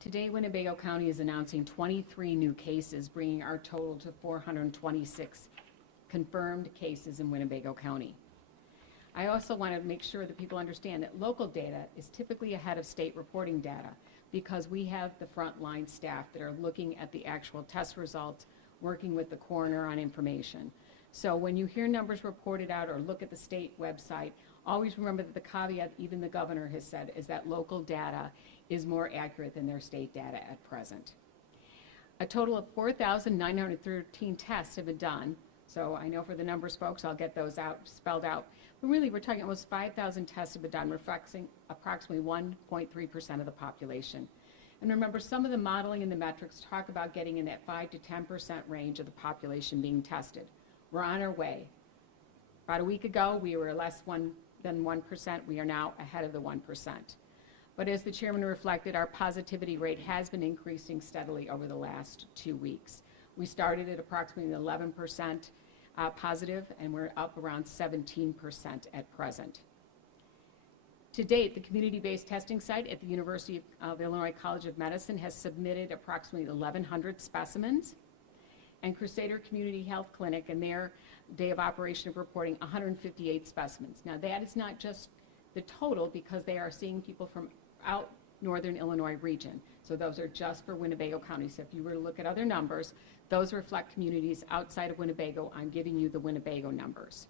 Today, Winnebago County is announcing 23 new cases, bringing our total to 426 confirmed cases in Winnebago County. I also want to make sure that people understand that local data is typically ahead of state reporting data because we have the frontline staff that are looking at the actual test results, working with the coroner on information. So when you hear numbers reported out or look at the state website, always remember that the caveat even the governor has said is that local data is more accurate than their state data at present. A total of 4,913 tests have been done. So I know for the numbers, folks, I'll get those out, spelled out. But really, we're talking almost 5,000 tests have been done, reflecting approximately 1.3% of the population. And remember, some of the modeling and the metrics talk about getting in that 5 to 10% range of the population being tested. We're on our way. About a week ago, we were less than 1%. We are now ahead of the 1%. But as the chairman reflected, our positivity rate has been increasing steadily over the last 2 weeks. We started at approximately 11% positive, and we're up around 17% at present. To date, the community-based testing site at the University of Illinois College of Medicine has submitted approximately 1,100 specimens, and Crusader Community Health Clinic and their day of operation of reporting 158 specimens. Now that is not just the total because they are seeing people from out northern Illinois region. So those are just for Winnebago County. So if you were to look at other numbers, those reflect communities outside of Winnebago. I'm giving you the Winnebago numbers.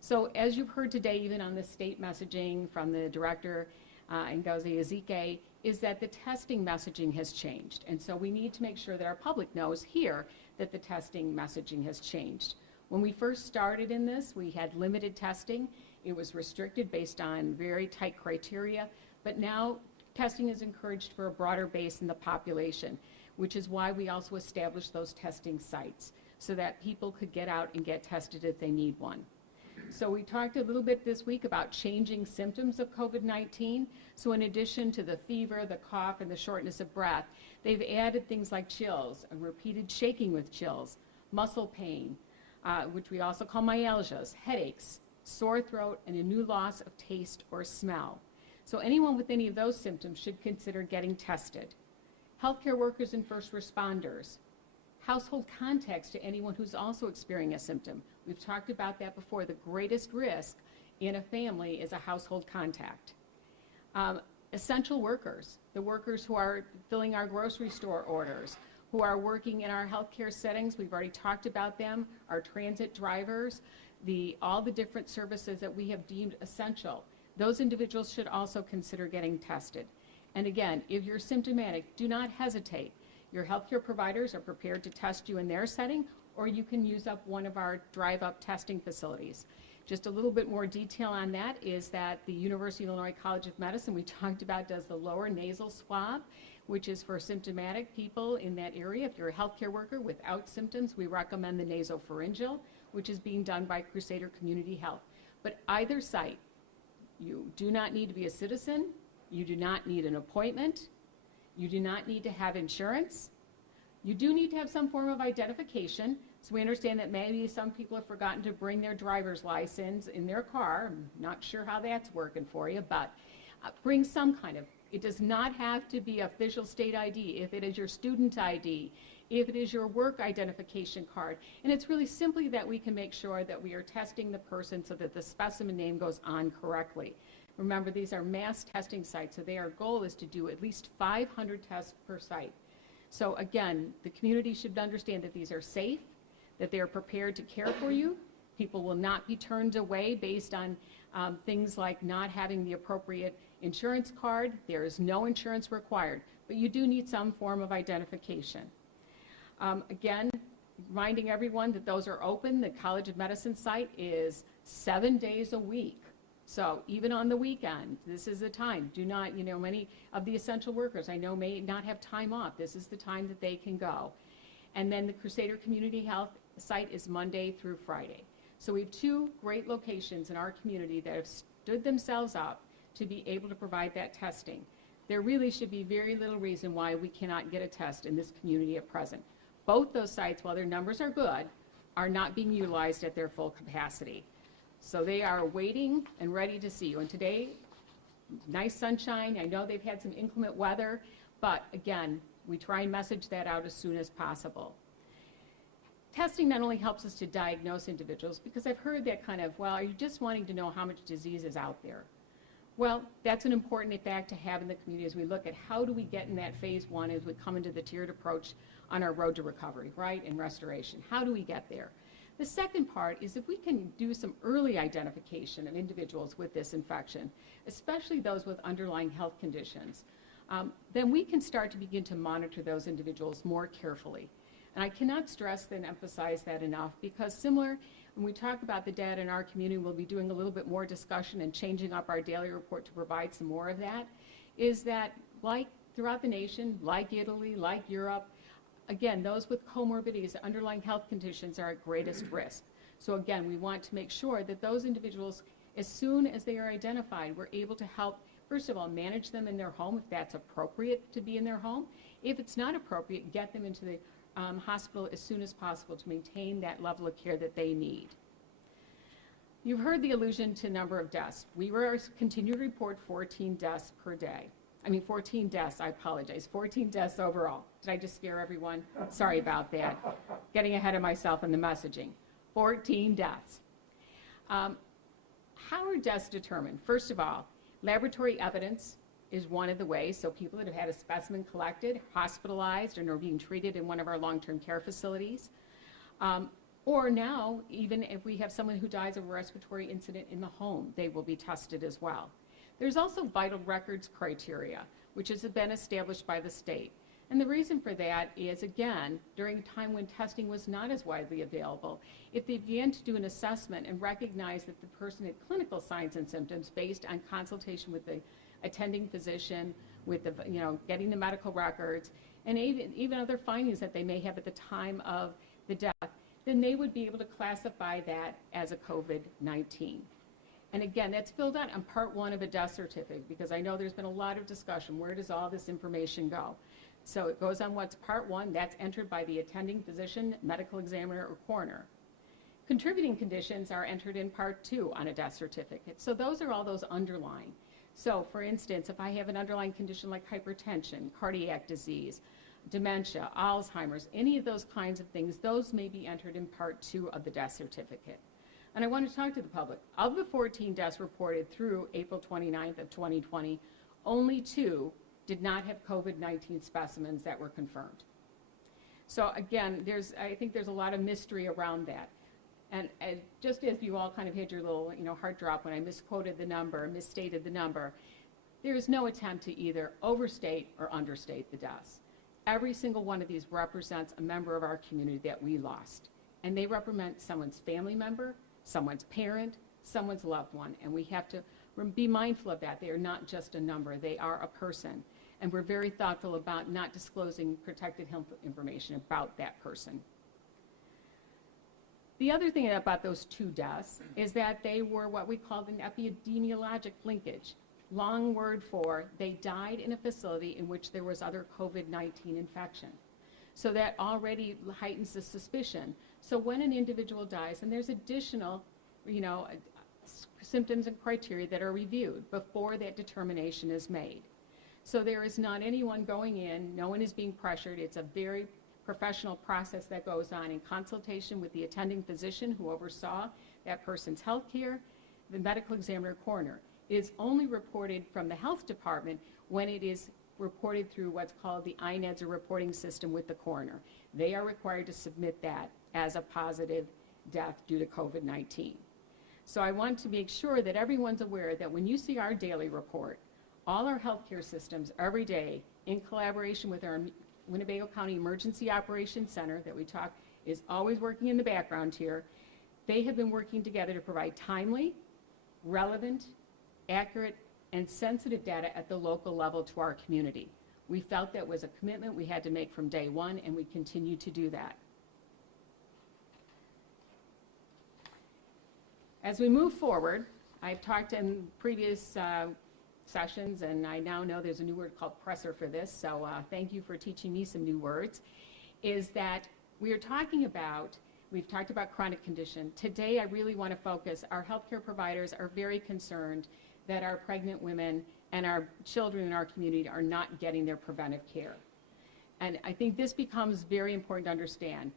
So as you've heard today, even on the state messaging from the director, Ngozi Ezike, is that the testing messaging has changed. And so we need to make sure that our public knows here that the testing messaging has changed. When we first started in this, we had limited testing. It was restricted based on very tight criteria, but now testing is encouraged for a broader base in the population, which is why we also established those testing sites so that people could get out and get tested if they need one. So we talked a little bit this week about changing symptoms of COVID-19. So in addition to the fever, the cough, and the shortness of breath, they've added things like chills, and repeated shaking with chills, muscle pain, which we also call myalgias, headaches, sore throat, and a new loss of taste or smell. So anyone with any of those symptoms should consider getting tested. Healthcare workers and first responders, household contacts to anyone who's also experiencing a symptom. We've talked about that before. The greatest risk in a family is a household contact. Essential workers, the workers who are filling our grocery store orders, who are working in our healthcare settings, we've already talked about them, our transit drivers, all the different services that we have deemed essential. Those individuals should also consider getting tested. And again, if you're symptomatic, do not hesitate. Your healthcare providers are prepared to test you in their setting, or you can use up one of our drive-up testing facilities. Just a little bit more detail on that is that the University of Illinois College of Medicine, we talked about, does the lower nasal swab, which is for symptomatic people in that area. If you're a healthcare worker without symptoms, we recommend the nasopharyngeal, which is being done by Crusader Community Health. But either site, you do not need to be a citizen, you do not need an appointment, you do not need to have insurance. You do need to have some form of identification. So we understand that maybe some people have forgotten to bring their driver's license in their car. I'm not sure how that's working for you, but bring some kind of, it does not have to be official state ID. If it is your student ID, if it is your work identification card, and it's really simply that we can make sure that we are testing the person so that the specimen name goes on correctly. Remember, these are mass testing sites, so our goal is to do at least 500 tests per site. So again, the community should understand that these are safe, that they are prepared to care for you. People will not be turned away based on things like not having the appropriate insurance card. There is no insurance required, but you do need some form of identification. Again, reminding everyone that those are open. The College of Medicine site is 7 days a week. So even on the weekend, this is the time. Do not, many of the essential workers I know may not have time off. This is the time that they can go. And then the Crusader Community Health site is Monday through Friday. So we have two great locations in our community that have stood themselves up to be able to provide that testing. There really should be very little reason why we cannot get a test in this community at present. Both those sites, while their numbers are good, are not being utilized at their full capacity. So they are waiting and ready to see you. And today, nice sunshine. I know they've had some inclement weather, But again, we try and message that out as soon as possible. Testing not only helps us to diagnose individuals, because I've heard that kind of, well, are you just wanting to know how much disease is out there? Well, that's an important fact to have in the community as we look at how do we get in that phase one as we come into the tiered approach on our road to recovery, right, and restoration. How do we get there? The second part is if we can do some early identification of individuals with this infection, especially those with underlying health conditions, then we can start to begin to monitor those individuals more carefully. And I cannot stress and emphasize that enough, because similar, when we talk about the data in our community, we'll be doing a little bit more discussion and changing up our daily report to provide some more of that, is that like throughout the nation, like Italy, like Europe, again, those with comorbidities, underlying health conditions are at greatest risk. So again, we want to make sure that those individuals, as soon as they are identified, we're able to help, first of all, manage them in their home if that's appropriate to be in their home. If it's not appropriate, get them into the hospital as soon as possible to maintain that level of care that they need. You've heard the allusion to number of deaths. We continue to report 14 deaths per day. 14 deaths, I apologize, 14 deaths overall. Did I just scare everyone? Sorry about that. Getting ahead of myself in the messaging. 14 deaths. How are deaths determined? First of all, laboratory evidence is one of the ways, so people that have had a specimen collected, hospitalized, and are being treated in one of our long-term care facilities. Or now, even if we have someone who dies of a respiratory incident in the home, they will be tested as well. There's also vital records criteria, which has been established by the state. And the reason for that is, again, during a time when testing was not as widely available, if they began to do an assessment and recognize that the person had clinical signs and symptoms based on consultation with the attending physician, with the, getting the medical records, and even other findings that they may have at the time of the death, then they would be able to classify that as a COVID-19. And again, that's filled out on part one of a death certificate, because I know there's been a lot of discussion, where does all this information go? So it goes on what's part one, that's entered by the attending physician, medical examiner, or coroner. Contributing conditions are entered in part two on a death certificate. So those are all those underlying. So for instance, if I have an underlying condition like hypertension, cardiac disease, dementia, Alzheimer's, any of those kinds of things, those may be entered in part two of the death certificate. And I want to talk to the public. Of the 14 deaths reported through April 29th of 2020, only 2 did not have COVID-19 specimens that were confirmed. So again, I think there's a lot of mystery around that. And just as you all kind of had your little heart drop when I misquoted the number, misstated the number, there is no attempt to either overstate or understate the deaths. Every single one of these represents a member of our community that we lost. And they represent someone's family member, someone's parent, someone's loved one. And we have to be mindful of that. They are not just a number, they are a person. And we're very thoughtful about not disclosing protected health information about that person. The other thing about those 2 deaths is that they were what we called an epidemiologic linkage. Long word for they died in a facility in which there was other COVID-19 infection. So that already heightens the suspicion. So when an individual dies, and there's additional, symptoms and criteria that are reviewed before that determination is made. So there is not anyone going in, no one is being pressured. It's a very professional process that goes on in consultation with the attending physician who oversaw that person's health care, the medical examiner, coroner. It is only reported from the health department when it is reported through what's called the INEDS, or reporting system, with the coroner. They are required to submit that as a positive death due to COVID-19. So I want to make sure that everyone's aware that when you see our daily report, all our healthcare systems every day, in collaboration with our Winnebago County Emergency Operations Center that we talk is always working in the background here, they have been working together to provide timely, relevant, accurate, and sensitive data at the local level to our community. We felt that was a commitment we had to make from day one, and we continue to do that. As we move forward, I've talked in previous sessions, and I now know there's a new word called presser for this, so thank you for teaching me some new words, is that we've talked about chronic condition. Today I really want to focus, our healthcare providers are very concerned that our pregnant women and our children in our community are not getting their preventive care. And I think this becomes very important to understand.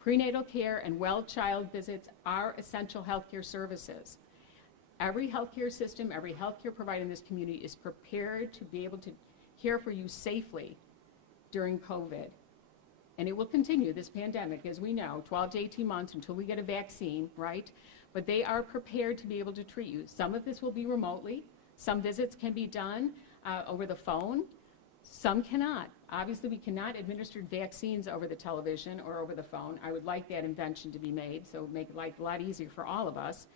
Prenatal care and well child visits are essential healthcare services. Every healthcare system, every healthcare provider in this community is prepared to be able to care for you safely during COVID. And it will continue, this pandemic, as we know, 12 to 18 months until we get a vaccine, right? But they are prepared to be able to treat you. Some of this will be remotely. Some visits can be done over the phone. Some cannot. Obviously, we cannot administer vaccines over the television or over the phone. I would like that invention to be made, so make life a lot easier for all of us.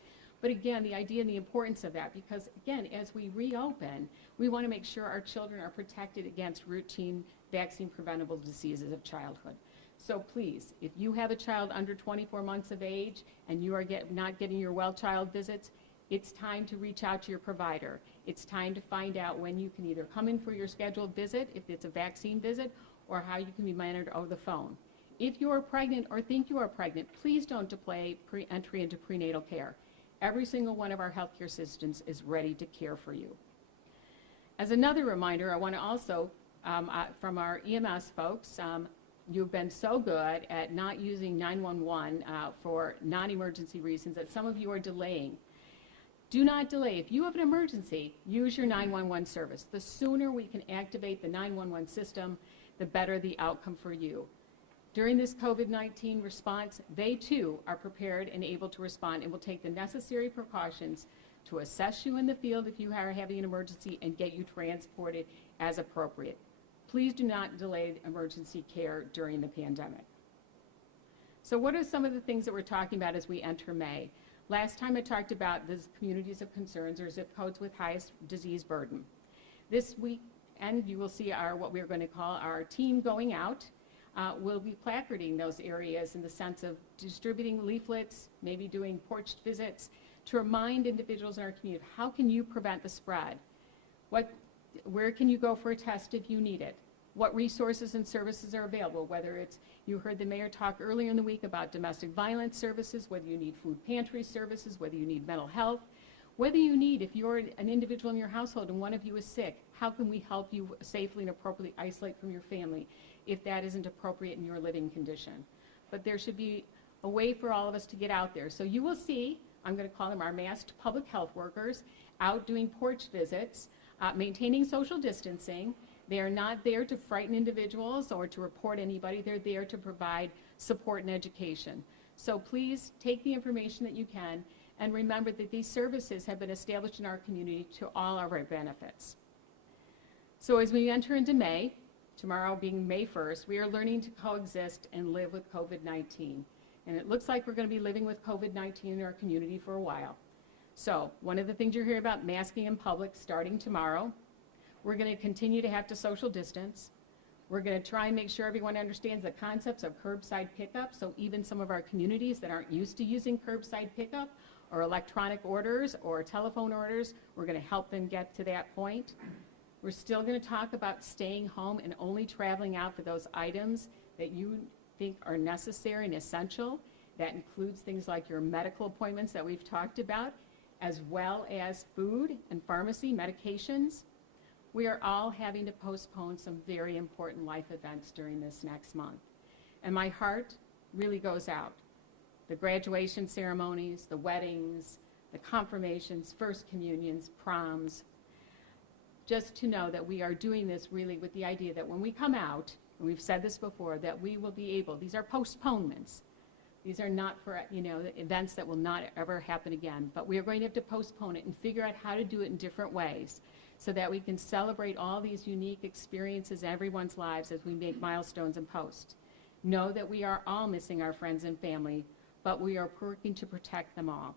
But again, the idea and the importance of that, because again, as we reopen, we want to make sure our children are protected against routine vaccine preventable diseases of childhood. So please, if you have a child under 24 months of age and you are not getting your well child visits, it's time to reach out to your provider. It's time to find out when you can either come in for your scheduled visit, if it's a vaccine visit, or how you can be monitored over the phone. If you are pregnant or think you are pregnant, please don't delay entry into prenatal care. Every single one of our healthcare systems is ready to care for you. As another reminder, I want to also, from our EMS folks, you've been so good at not using 911 for non-emergency reasons that some of you are delaying. Do not delay. If you have an emergency, use your 911 service. The sooner we can activate the 911 system, the better the outcome for you. During this COVID-19 response, they too are prepared and able to respond and will take the necessary precautions to assess you in the field if you are having an emergency and get you transported as appropriate. Please do not delay emergency care during the pandemic. So what are some of the things that we're talking about as we enter May? Last time I talked about the communities of concerns or zip codes with highest disease burden. This week, and you will see what we're going to call our team going out. We'll be placarding those areas in the sense of distributing leaflets, maybe doing porched visits to remind individuals in our community, how can you prevent the spread? Where can you go for a test if you need it? What resources and services are available, whether it's, you heard the mayor talk earlier in the week about domestic violence services, whether you need food pantry services, whether you need mental health, whether you need, if you're an individual in your household and one of you is sick, how can we help you safely and appropriately isolate from your family if that isn't appropriate in your living condition? But there should be a way for all of us to get out there. So you will see, I'm going to call them our masked public health workers, out doing porch visits, maintaining social distancing. They are not there to frighten individuals or to report anybody. They're there to provide support and education. So please take the information that you can and remember that these services have been established in our community to all of our benefits. So as we enter into May, tomorrow being May 1st, we are learning to coexist and live with COVID-19. And it looks like we're going to be living with COVID-19 in our community for a while. So one of the things you're hearing about, masking in public starting tomorrow. We're going to continue to have to social distance. We're going to try and make sure everyone understands the concepts of curbside pickup, so even some of our communities that aren't used to using curbside pickup or electronic orders or telephone orders, we're going to help them get to that point. We're still going to talk about staying home and only traveling out for those items that you think are necessary and essential. That includes things like your medical appointments that we've talked about, as well as food and pharmacy medications. We are all having to postpone some very important life events during this next month. And my heart really goes out. The graduation ceremonies, the weddings, the confirmations, first communions, proms. Just to know that we are doing this really with the idea that when we come out, and we've said this before, that we will be able, these are postponements. These are not for, events that will not ever happen again, but we are going to have to postpone it and figure out how to do it in different ways so that we can celebrate all these unique experiences in everyone's lives as we make milestones and posts. Know that we are all missing our friends and family, but we are working to protect them all.